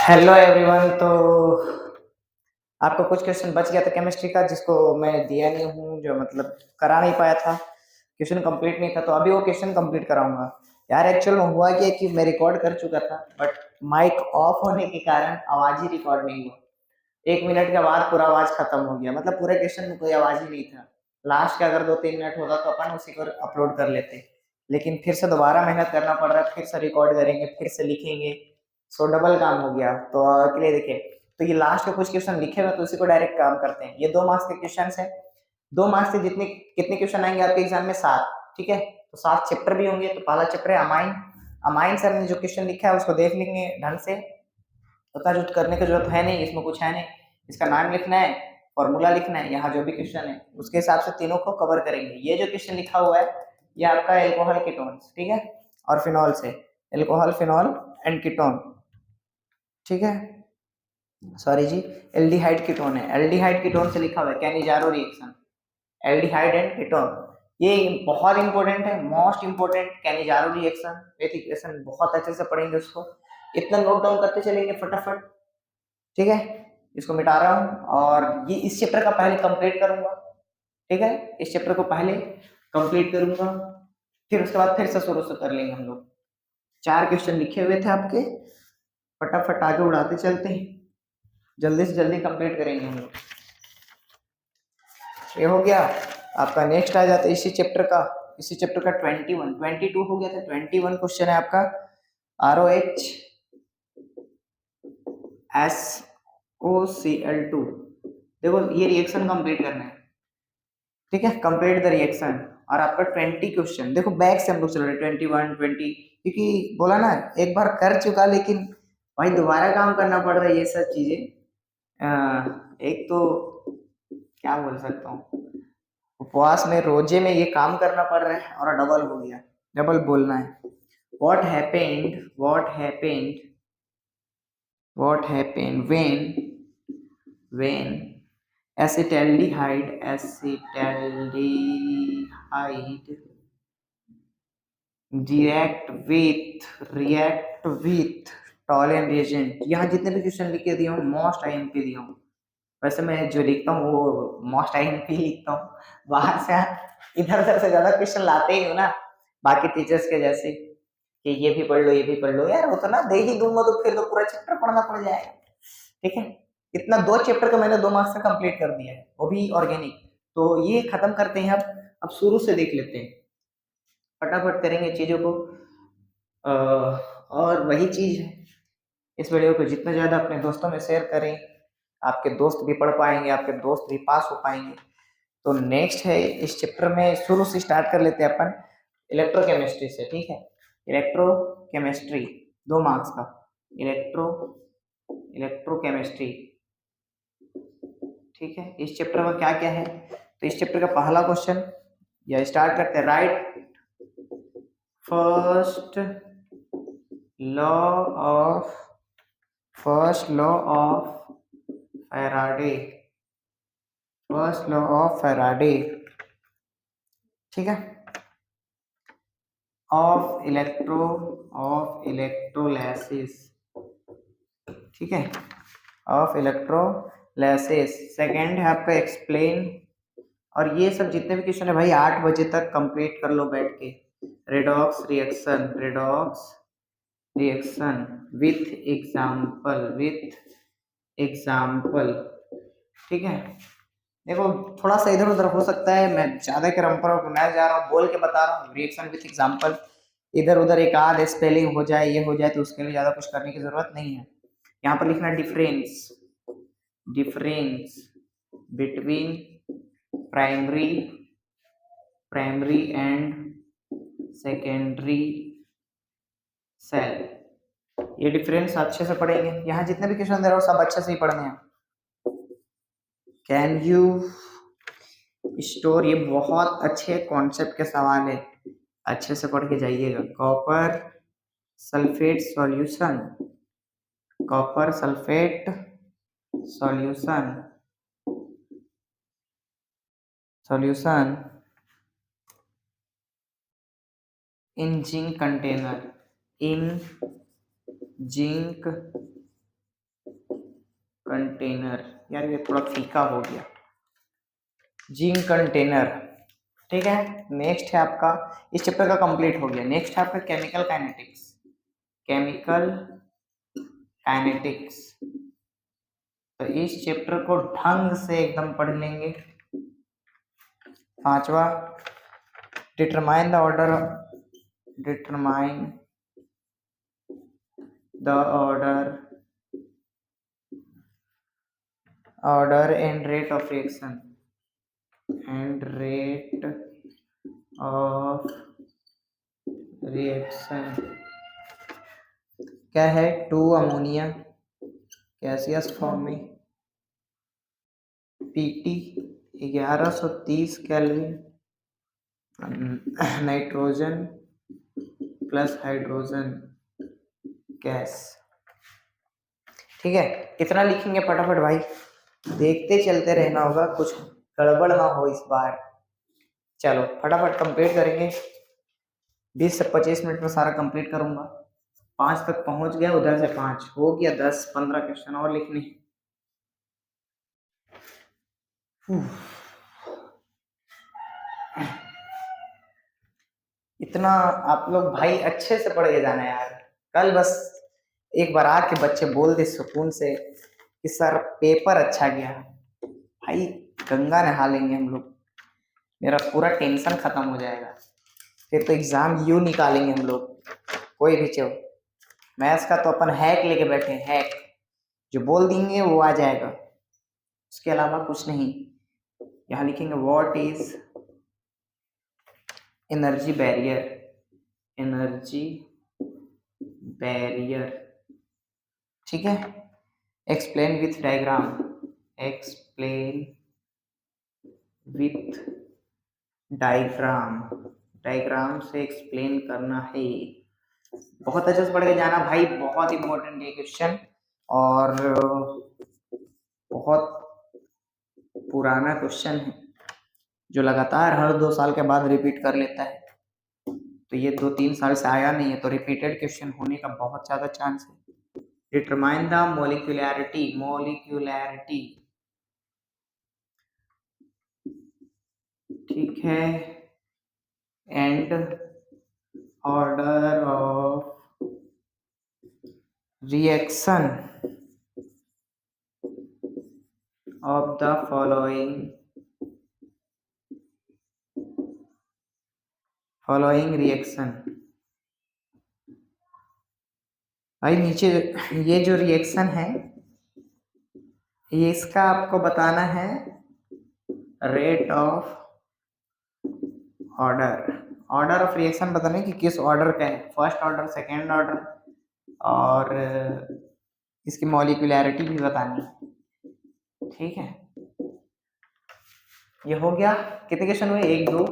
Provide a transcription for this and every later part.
Hello everyone. तो आपका कुछ क्वेश्चन बच गया था केमिस्ट्री का, जिसको मैं दिया नहीं हूँ, जो मतलब करा नहीं पाया था, क्वेश्चन कंप्लीट नहीं था, तो अभी वो क्वेश्चन कंप्लीट कराऊंगा। यार एक्चुअल में हुआ क्या कि मैं रिकॉर्ड कर चुका था, बट माइक ऑफ होने के कारण आवाज ही रिकॉर्ड नहीं हुआ। 1 मिनट के बाद पूरा आवाज खत्म हो गया, मतलब पूरे क्वेश्चन में कोई आवाज ही नहीं था। लास्ट का अगर 2-3 मिनट होता तो अपन उसी को अपलोड कर लेते, लेकिन फिर से दोबारा मेहनत करना पड़ रहा है, फिर से रिकॉर्ड करेंगे, फिर से लिखेंगे। सो डबल काम हो गया। तो के लिए देखिए, तो ये लास्ट के कुछ क्वेश्चन लिखे हुए, तो उसी को डायरेक्ट काम करते हैं। ये 2 मार्क्स के क्वेश्चन है। 2 मार्क्स से जितने कितने क्वेश्चन आएंगे आपके एग्जाम में? 7। ठीक है, तो 7 चैप्टर भी होंगे। तो पहला चैप्टर है अमाइन। अमाइन से हमने जो क्वेश्चन लिखा है उसको देख लेंगे ढंग से। उतना जो करने की जरूरत है नहीं, इसमें कुछ है नहीं। इसका नाम लिखना है, फॉर्मूला लिखना है, यहाँ जो भी क्वेश्चन है उसके हिसाब से तीनों को कवर करेंगे। ये जो क्वेश्चन लिखा हुआ है ये आपका एल्कोहल कीटोन्स, ठीक है, और फिनॉल से। एल्कोहल, फिनॉल एंड कीटोन, ठीक है। सॉरी जी, एल्डिहाइड कीटोन है। एल्डिहाइड कीटोन से लिखा हुआ है Cannizzaro reaction, aldehyde and ketone. ये बहुत इंपॉर्टेंट है, most important, Cannizzaro reaction. Equation बहुत अच्छे से पढ़ेंगे उसको, इतना नोट डाउन करते चलेंगे फटाफट, ठीक है। इसको मिटा रहा हूँ और ये इस चैप्टर का पहले कंप्लीट करूंगा, ठीक है। इस चैप्टर को पहले कंप्लीट करूंगा, फिर उसके बाद फिर से शुरू से कर लेंगे हम लोग। 4 क्वेश्चन लिखे हुए थे आपके, फटाफट आगे उड़ाते चलते हैं, जल्दी से जल्दी कंप्लीट करेंगे हम लोग। ये हो गया आपका। नेक्स्ट आ जाता है इसी चैप्टर का 21, 22 हो गया था, 21 क्वेश्चन है आपका। ROH SOCl2। देखो ये रिएक्शन कंप्लीट करना है, ठीक है, कंप्लीट द रिएक्शन। और आपका 20 क्वेश्चन, देखो बैक से हम लोग चल रहे 21 20, क्योंकि बोला ना एक बार कर चुका, लेकिन भाई दोबारा काम करना पड़ रहा है ये सब चीजें। एक तो क्या बोल सकता हूँ, उपवास में, रोजे में ये काम करना पड़ रहा है, और डबल हो गया, डबल बोलना है। What happened when acetaldehyde react with Tollens reagent. यहाँ जितने भी क्वेश्चन लिख के दिया हूँ मोस्ट आईएमपी दिया हूँ। वैसे मैं जो लिखता हूँ वो मोस्ट आईएमपी लिखता हूँ, बाहर से इधर उधर से ज्यादा क्वेश्चन लाते ही हूँ ना, बाकी टीचर्स के जैसे कि ये भी पढ़ लो ये भी पढ़ लो। यार वो तो ना दे ही दूंगा तो फिर तो पूरा चैप्टर पढ़ना पड़ जाएगा, ठीक है। इतना 2 चैप्टर का मैंने 2 मार्क्स का कंप्लीट कर दिया है, वो भी ऑर्गेनिक। तो ये खत्म करते हैं अब शुरू से देख लेते हैं, फटाफट करेंगे चीजों को। और वही चीज है, इस वीडियो को जितना ज्यादा अपने दोस्तों में शेयर करें, आपके दोस्त भी पढ़ पाएंगे, आपके दोस्त भी पास हो पाएंगे। तो नेक्स्ट है इस चैप्टर में, शुरू से स्टार्ट कर लेते हैं अपन इलेक्ट्रोकेमिस्ट्री से, ठीक है। इलेक्ट्रोकेमिस्ट्री 2 मार्क्स का, इलेक्ट्रोकेमिस्ट्री, ठीक है। इस चैप्टर में क्या क्या है, तो इस चैप्टर का पहला क्वेश्चन, या स्टार्ट करते हैं। Right first law of Faraday, first law of Faraday, ठीक है। ऑफ इलेक्ट्रोलाइसिस, ठीक है, ऑफ इलेक्ट्रोलाइसिस। सेकेंड है आपका एक्सप्लेन। और ये सब जितने भी क्वेश्चन है भाई 8 बजे तक कंप्लीट कर लो बैठ के। रेडॉक्स रिएक्शन विथ एग्जाम्पल, ठीक है। देखो थोड़ा सा इधर उधर हो सकता है, मैं ज्यादा क्रम पर मैं जा रहा हूँ, बोल के बता रहा हूँ रिएक्शन विथ एग्जाम्पल। इधर उधर एक आध स्पेलिंग हो जाए, ये हो जाए, तो उसके लिए ज्यादा कुछ करने की जरूरत नहीं है। यहाँ पर लिखना difference between primary and secondary cell. ये डिफरेंस अच्छे से पढ़ेंगे, यहाँ जितने भी क्वेश्चन दे रहा हूँ सब अच्छे से ही पढ़ने हैं। कैन यू स्टोर, ये बहुत अच्छे कॉन्सेप्ट के सवाल है, अच्छे से पढ़ के जाइएगा। Copper sulphate solution, copper sulphate solution in zinc container, in zinc container, यार ये थोड़ा फीका हो गया, जिंक कंटेनर। ठीक है, नेक्स्ट है आपका, इस चैप्टर का कंप्लीट हो गया। नेक्स्ट है आपका केमिकल काइनेटिक्स। केमिकल काइनेटिक्स, तो इस चैप्टर को ढंग से एकदम पढ़ लेंगे। पांचवा, determine the order, determine the order and rate of reaction, and rate of reaction. क्या है, 2 अमोनिया गैसियस फॉर्म में, PT 1130 kelvin, nitrogen plus hydrogen gas. ठीक है, कितना लिखेंगे फटाफट भाई, देखते चलते रहना होगा, कुछ गड़बड़ ना हो इस बार। चलो फटाफट कंप्लीट करेंगे, 20 से 25 मिनट में सारा कंप्लीट करूंगा। 5 तक पहुंच गया, उधर से 5 हो गया, 10-15 क्वेश्चन और लिखने। इतना आप लोग भाई अच्छे से पढ़ के जाना यार। कल बस एक बार आके बच्चे बोल दे सुकून से कि सर पेपर अच्छा गया, भाई गंगा नहा लेंगे हम लोग, मेरा पूरा टेंशन खत्म हो जाएगा। फिर तो एग्जाम यूं निकालेंगे हम लोग, कोई भी चो। मैथ्स का तो अपन हैक लेके बैठे हैं, हैक जो बोल देंगे वो आ जाएगा, उसके अलावा कुछ नहीं। यहाँ लिखेंगे what is energy barrier, energy barrier. ठीक है, explain with diagram, explain with diagram, diagram से एक्सप्लेन करना है। बहुत अच्छे से पढ़ के जाना भाई, बहुत इंपॉर्टेंट है क्वेश्चन, और बहुत पुराना क्वेश्चन है जो लगातार हर 2 साल के बाद रिपीट कर लेता है। तो ये 2-3 साल से आया नहीं है, तो रिपीटेड क्वेश्चन होने का बहुत ज्यादा चांस है। Determine the molecularity, molecularity. ठीक है, and order of reaction of the following reaction. भाई नीचे ये जो रिएक्शन है, ये इसका आपको बताना है rate of order of reaction बताने कि किस ऑर्डर का है, फर्स्ट ऑर्डर, सेकेंड ऑर्डर, और इसकी मॉलिक्यूलैरिटी भी बतानी है। ठीक है, ये हो गया। कितने क्वेश्चन हुए, 1-2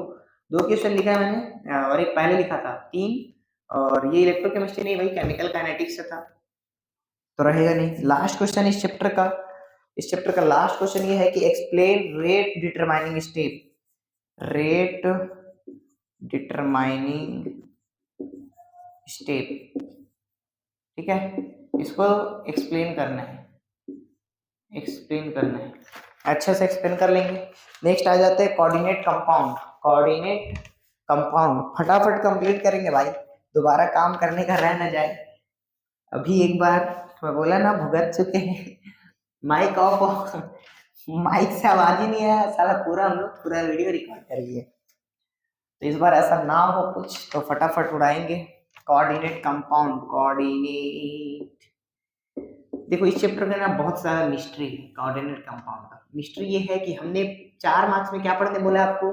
क्वेश्चन लिखा है मैंने, और एक पहले लिखा था 3, और ये इलेक्ट्रोकेमिस्ट्री नहीं भाई, केमिकल काइनेटिक्स से था, तो रहेगा नहीं। लास्ट क्वेश्चन इस चैप्टर का लास्ट क्वेश्चन ये है कि explain rate determining step, rate determining step. ठीक है, इसको एक्सप्लेन करना है, अच्छे से एक्सप्लेन कर लेंगे। नेक्स्ट आ जाते हैं कोऑर्डिनेट कंपाउंड, फटाफट कंप्लीट करेंगे भाई, दोबारा काम करने का रह ना जाए। अभी एक बार मैं बोला ना, भुगत चुके हैं, माइक ऑफ, माइक से आवाज ही नहीं आया साला, हम लोग पूरा वीडियो रिकॉर्ड कर लिए। तो इस बार ऐसा ना हो कुछ, तो फटाफट उड़ाएंगे। कोऑर्डिनेट कंपाउंड, कोऑर्डिनेट, देखो इस चैप्टर का ना बहुत सारा मिस्ट्री है। कोऑर्डिनेट कंपाउंड का मिस्ट्री ये है कि हमने 4 मार्क्स में क्या पढ़ने बोला आपको,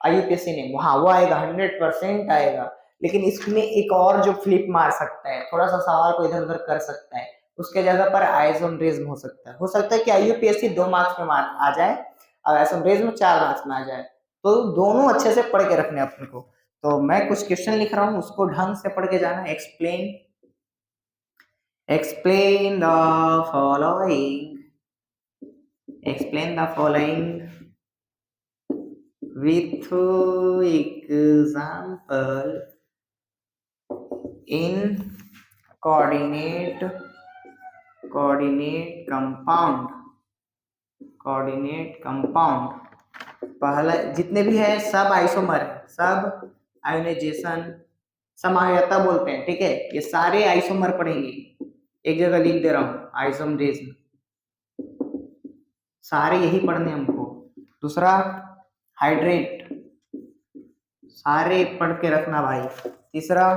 आईयूपीएससी ने, हाँ वो आएगा, 100% आएगा, लेकिन इसमें एक और जो फ्लिप मार सकता है, थोड़ा सा सवाल को इधर उधर कर सकता है, उसके जगह पर आइसोमेरिज्म हो सकता है कि आईयूपीएससी 2 मार्क्स में आ जाए और आइसोमेरिज्म 4 मार्क्स में आ जाए। तो दोनों अच्छे से पढ़ के रखने अपने को। तो मैं कुछ क्वेश्चन लिख रहा हूँ, उसको ढंग से पढ़ के जाना। explain the following with example in coordinate coordinate compound पहला जितने भी है सब आइसोमर है, सब आयोनाइजेशन समायता बोलते हैं, ठीक है। ये सारे आइसोमर पढ़ेंगे, एक जगह लिख दे रहा हूँ आइसोमरेज, सारे यही पढ़ने हमको। दूसरा हाइड्रेट, सारे पढ़ के रखना भाई। तीसरा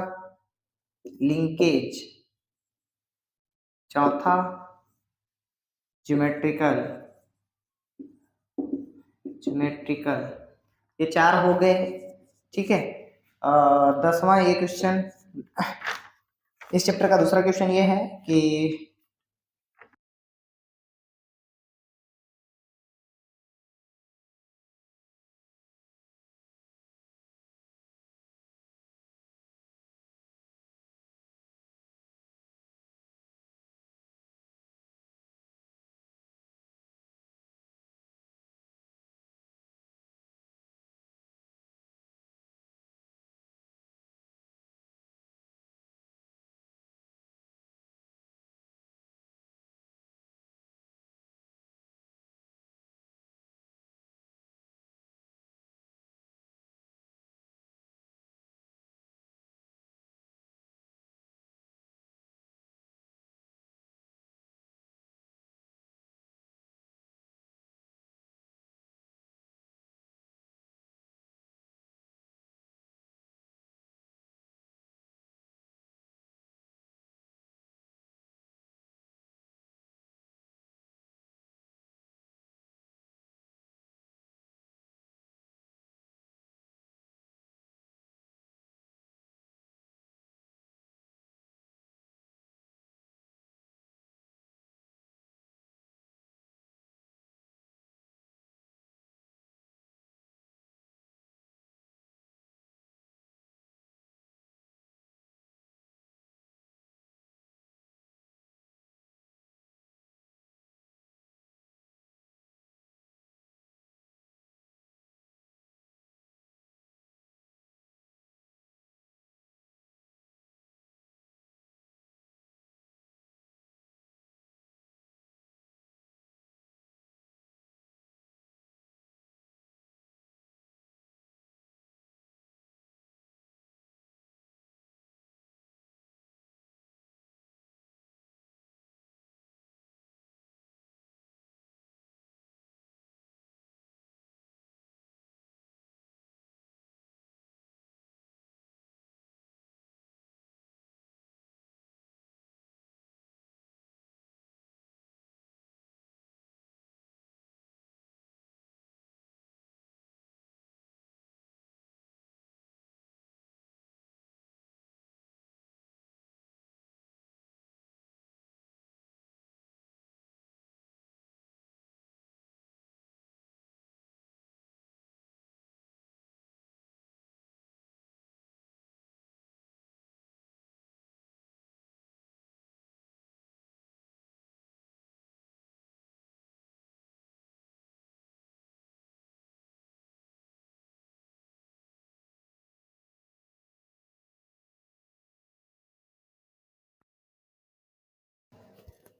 लिंकेज, चौथा ज्योमेट्रिकल, ये चार हो गए, ठीक है। 10वां ये क्वेश्चन, इस चैप्टर का दूसरा क्वेश्चन ये है कि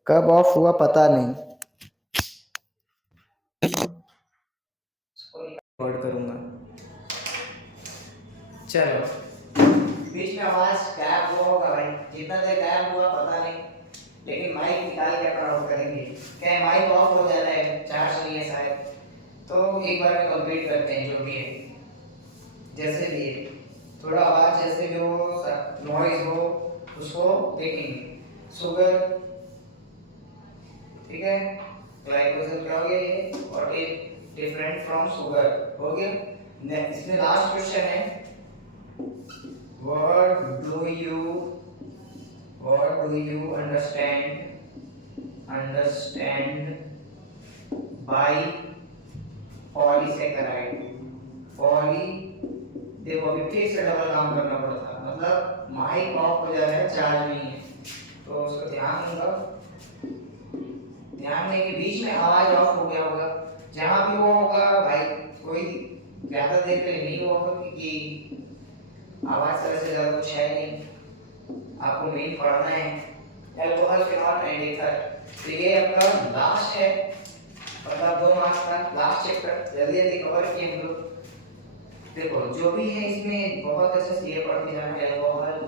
कब ऑफ हुआ पता नहीं, रिकॉर्ड करूंगा। चलो, बीच में आवाज गायब हुआ होगा भाई, जितना देर गायब हुआ पता नहीं, लेकिन माइक निकाल के अपन ऑफ करेंगे। क्या माइक ऑफ हो जा रहा है, चार्ज नहीं है शायद, तो एक बार में कंप्लीट करते हैं जो भी है, जैसे भी है। थोड़ा आवाज जैसे भी हो, नॉइज हो, उसको देखेंगे। शुगर, ठीक है, ग्लाइकोजन क्या हो गया ये, what is different from sugar हो गया। इसमें लास्ट क्वेश्चन है, what do you understand by polysaccharide. Poly, देखो अभी फिर से डबल काम करना पड़ता, मतलब माइक ऑफ हो जा रहा है, चार्ज नहीं है, तो उसको ध्यान दूंगा, ध्यान दें कि बीच में आवाज ऑफ हो गया होगा, जहां भी वो होगा भाई, कोई ज्यादा देर के लिए नहीं होगा, क्योंकि आवाज तरह से ज्यादा कुछ है नहीं, आपको मेन पढ़ना है। Alcohol, phenol and ether. तो ये आपका लास्ट है, मतलब 2 मार्क्स का लास्ट चैप्टर। जल्दी जल्दी कवर किए हम लोग। देखो जो भी है इसमें बहुत अच्छे से ये पढ़ते जाना। Alcohol,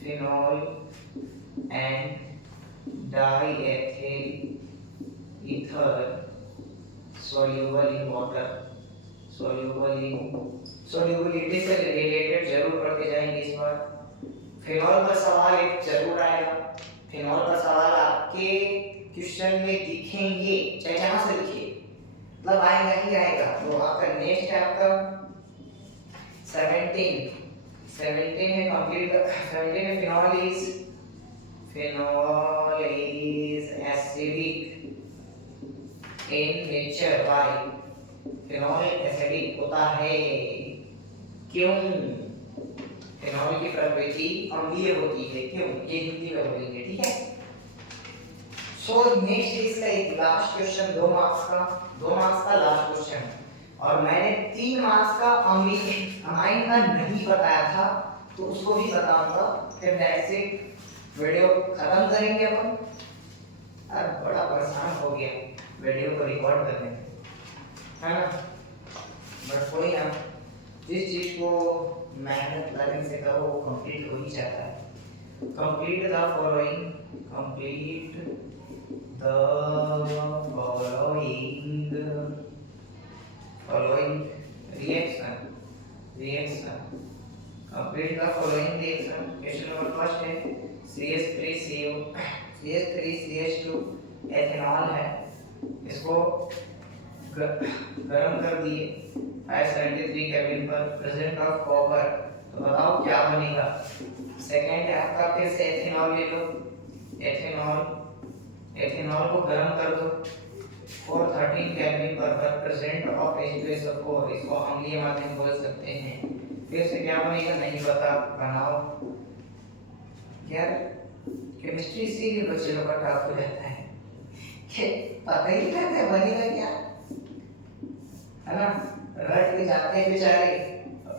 phenol and diethyl ether soluble in water, solubility से रिलेटेड जरूर पढ़ते जाएंगे इस बार। फिनॉल का सवाल एक जरूर आएगा। फिनॉल का सवाल आपके क्वेश्चन में दिखेंगे, चाहे जहां से लिखिए, मतलब आएगा ही आएगा। तो आपका नेक्स्ट है आपका 17 है कंप्लीट। 17 में phenol is acidic in nature. Why? Phenol acidic होता है, क्यों? फिनॉल की प्रकृति अम्लीय होती है, क्यों? ये हिंदी में बोलेंगे, ठीक है। सो नेक्स्ट इसका एक लास्ट क्वेश्चन 2 मार्क्स का लास्ट क्वेश्चन। और मैंने 3 मार्क्स का अमाइन का नहीं बताया था, तो उसको भी बताऊंगा। फिर डायरेक्ट वीडियो खत्म करेंगे अपन। अब बड़ा परेशान हो गया वीडियो को रिकॉर्ड करने में, है ना। बट कोई ना, जिस चीज को मेहनत लगन से करो वो कंप्लीट हो ही जाता है। Complete the following reaction. Complete the following reaction. Question number first है CH3CH2 एथेनॉल है, इसको गरम कर दिए 573 केल्विन पर, प्रेजेंट ऑफ कॉपर। तो बताओ क्या बनेगा। सेकंड है आपका फिर से एथेनॉल ले लो, एथेनॉल को गरम कर दो 413 केल्विन पर, प्रेजेंट ऑफ H2SO4। इसको अम्लीय माध्यम बोल सकते हैं। फिर से क्या बनेगा नहीं पता, बनाओ। यार केमिस्ट्री से ही बच्चे लोग का टफ हो जाता है कि पता ही नहीं रहता बनेगा क्या, है ना। रट के जाते हैं बेचारे,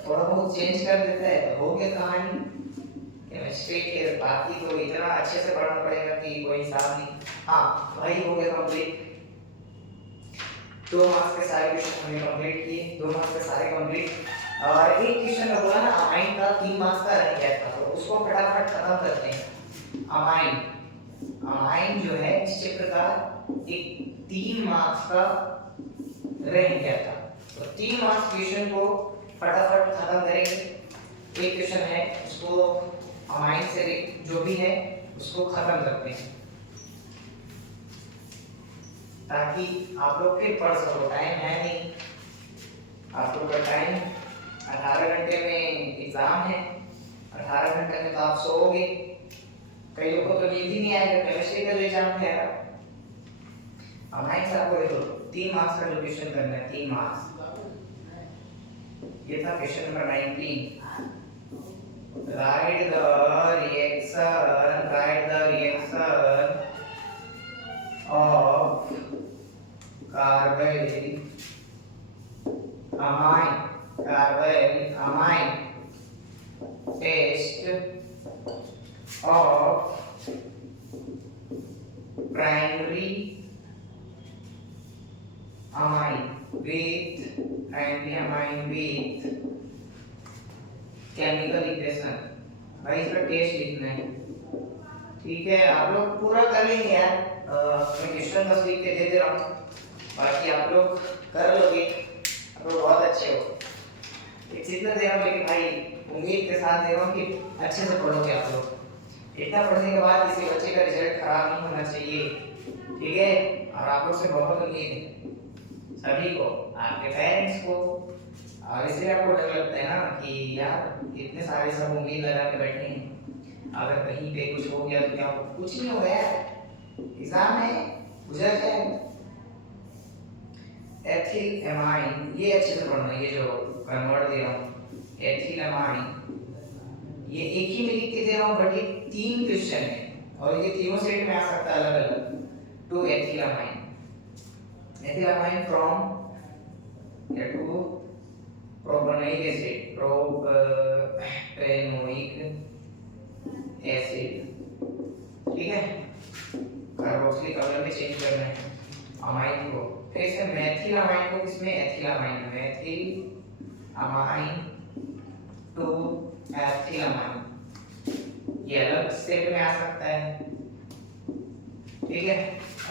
थोड़ा बहुत चेंज कर देता है, हो गया कहानी। केमिस्ट्री के बाकी तो इतना अच्छे से पढ़ना पड़ेगा कि कोई हिसाब नहीं। हाँ भाई हो गया कंप्लीट। 2 मार्क्स के सारे क्वेश्चन हमने कंप्लीट किए, 2 मार्क्स के सारे कंप्लीट। और एक क्वेश्चन होगा ना अमाइन का 3 मार्क्स का रह गया था, तो उसको फटाफट खत्म करते हैं। अमाइन जो है इस चैप्टर का एक 3 मार्क्स का रह गया था, तो 3 मार्क्स क्वेश्चन को फटाफट खत्म करेंगे। एक क्वेश्चन है उसको अमाइन से जो भी है उसको खत्म करते हैं, ताकि आप लोग फिर पढ़ सको। टाइम है नहीं, आप लोग का टाइम 18 घंटे में एग्जाम है, 18 घंटे में तो आप सोओगे। कई लोगों को तो नींद ही नहीं आएगा, केमिस्ट्री का जो एग्जाम है। अमाइन से आपको देखो 3 मार्क्स का जो क्वेश्चन करना है, 3 मार्क्स। ये था question number 19। Write the reaction of carbonyl amine test of primary amine with chemical equation. भाई इसका टेस्ट लिखना है, ठीक है। आप लोग पूरा कर लेंगे यार, मैं क्वेश्चन बस लिख के दे दे रहा हूँ, बाकी आप लोग कर लोगे। आप लोग बहुत अच्छे हो, एक चीज दे रहा हूँ, लेकिन भाई उम्मीद के साथ दे रहा हूँ कि अच्छे से पढ़ोगे आप लोग। इतना पढ़ने के बाद किसी बच्चे का रिजल्ट खराब नहीं होना चाहिए, ठीक है। और आप लोग से बहुत उम्मीद है, सभी को, आपके पेरेंट्स को। और इसलिए आपको डर लगता है ना कि यार इतने सारे सब उम्मीद लगा के बैठे हैं, अगर कहीं पे कुछ हो गया तो क्या हो। कुछ नहीं हो गया, एग्जाम है, गुजर जाएगा। एथिल एमाइन, ये अच्छे से पढ़ना, ये जो कन्वर्ट दे रहा हूँ एथिल एमाइन, ये एक ही में लिख के दे रहा हूँ, बट ये 3 क्वेश्चन है और ये तीनों सेट में आ सकता है अलग अलग। To ethyl amine from to propanoic acid ठीक है, कार्बोक्सिलिक अम्ल में चेंज करना है अमाइन को। फिर से मेथिल अमाइन को किसमें, एथिल अमाइन में, methyl amine to ethyl amine, ये अलग स्टेट में आ सकता है। ठीक है,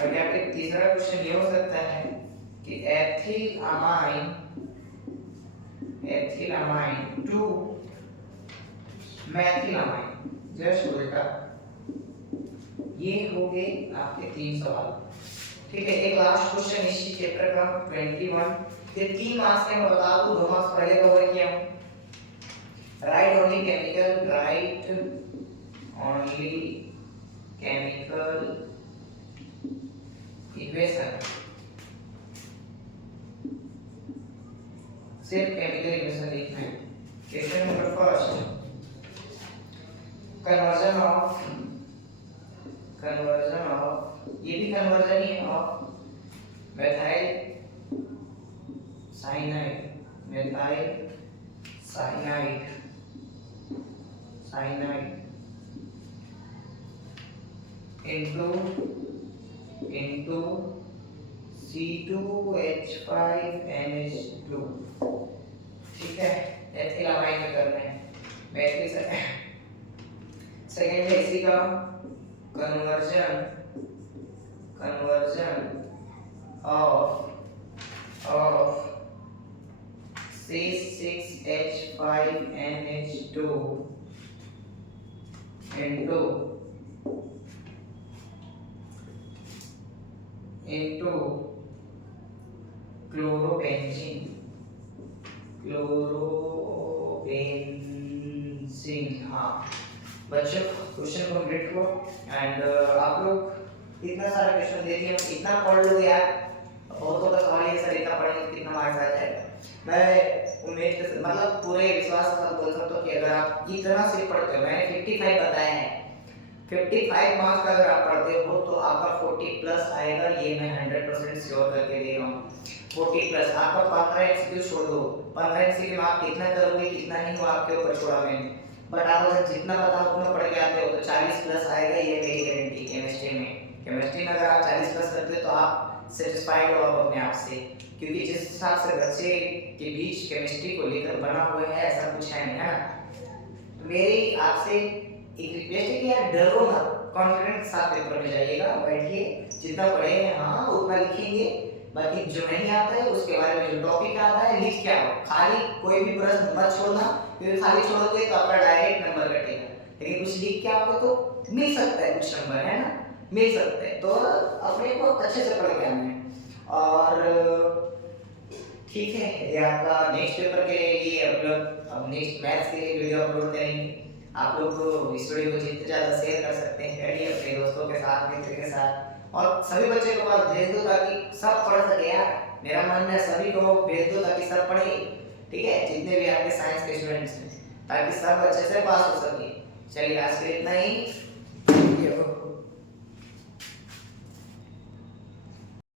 और यहाँ पे तीसरा क्वेश्चन ये हो सकता है कि ethyl amine to methyl amine, just उल्टा। ये हो गए आपके 3 सवाल। ठीक है, एक लास्ट क्वेश्चन इसी चैप्टर का 21, ये 3 मार्क्स के मैं बता दूं, 2 मार्क्स पहले कवर किया हूं। राइट ओनली केमिकल इक्वेशन, सिर्फ केमिकल इक्वेशन लिखना है। Question number first, conversion of, ये भी कन्वर्जन ही है of methyl cyanide into C2H5NH2। ठीक है, एथिल अमाइन में करना है। मेथिल सेकेंड है इसी का conversion of C6H5NH2 into chlorobenzene. हाँ बच्चों, क्वेश्चन कंप्लीट हुआ। एंड आप लोग इतना सारा क्वेश्चन दे दिया, इतना पढ़ लो यार, बहुतों का सवाल ये सर इतना पढ़ेंगे कितना मार्क्स आ जाएगा। मैं उम्मीद मतलब पूरे विश्वास के साथ बोल सकता हूँ कि अगर आप इतना सिर्फ पढ़ते हो, मैंने 55 बताया है, 55 मार्क्स का अगर आप पढ़ते हो तो आपका 40 प्लस आएगा, ये मैं 100% श्योर करके दे रहा हूँ। 40 प्लस आपका 15 एमसीक्यू छोड़ दो, 15 एमसीक्यू में आप कितना करोगे कितना नहीं वो आपके ऊपर छोड़ा मैंने, बट आप अगर जितना बताओ उतना पढ़ के आते हो तो 40 प्लस आएगा, ये मेरी गारंटी। केमिस्ट्री में अगर आप 40 प्लस करते हो तो आप सेटिस्फाइड हो अपने आप से, क्योंकि जिस हिसाब से बच्चे के बीच केमिस्ट्री को लेकर बना हुआ है ऐसा कुछ है नहीं, है ना। तो मेरी आपसे एक रिक्वेस्ट है कि यार डरो मत, कॉन्फिडेंस के साथ पेपर में जाइएगा, बैठिए, जितना पढ़े हैं हाँ उतना लिखेंगे, बाकी जो नहीं आता है उसके बारे में जो टॉपिक आता है लिख के आओ, खाली कोई भी प्रश्न मत छोड़ना, क्योंकि खाली छोड़ोगे तो आपका डायरेक्ट नंबर कटेगा। लेकिन कुछ लिख के आओगे तो मिल सकता है कुछ नंबर, है ना, मिल सकते हैं। तो अपने को अच्छे से पढ़ के आना है। और ठीक है, ये आपका नेक्स्ट पेपर के लिए अपलोड, अब नेक्स्ट मैथ्स के लिए वीडियो अपलोड करेंगे। आप लोग को इस वीडियो को जितने ज़्यादा शेयर कर सकते हैं करिए अपने दोस्तों के साथ, मित्र के साथ, और सभी बच्चे को पास भेज दो ताकि सब पढ़ सके यार। मेरा मानना है सभी को भेज दो ताकि सब पढ़े, ठीक है, जितने भी आपके साइंस के स्टूडेंट्स हैं, ताकि सब अच्छे से पास हो सके। चलिए आज के लिए इतना ही।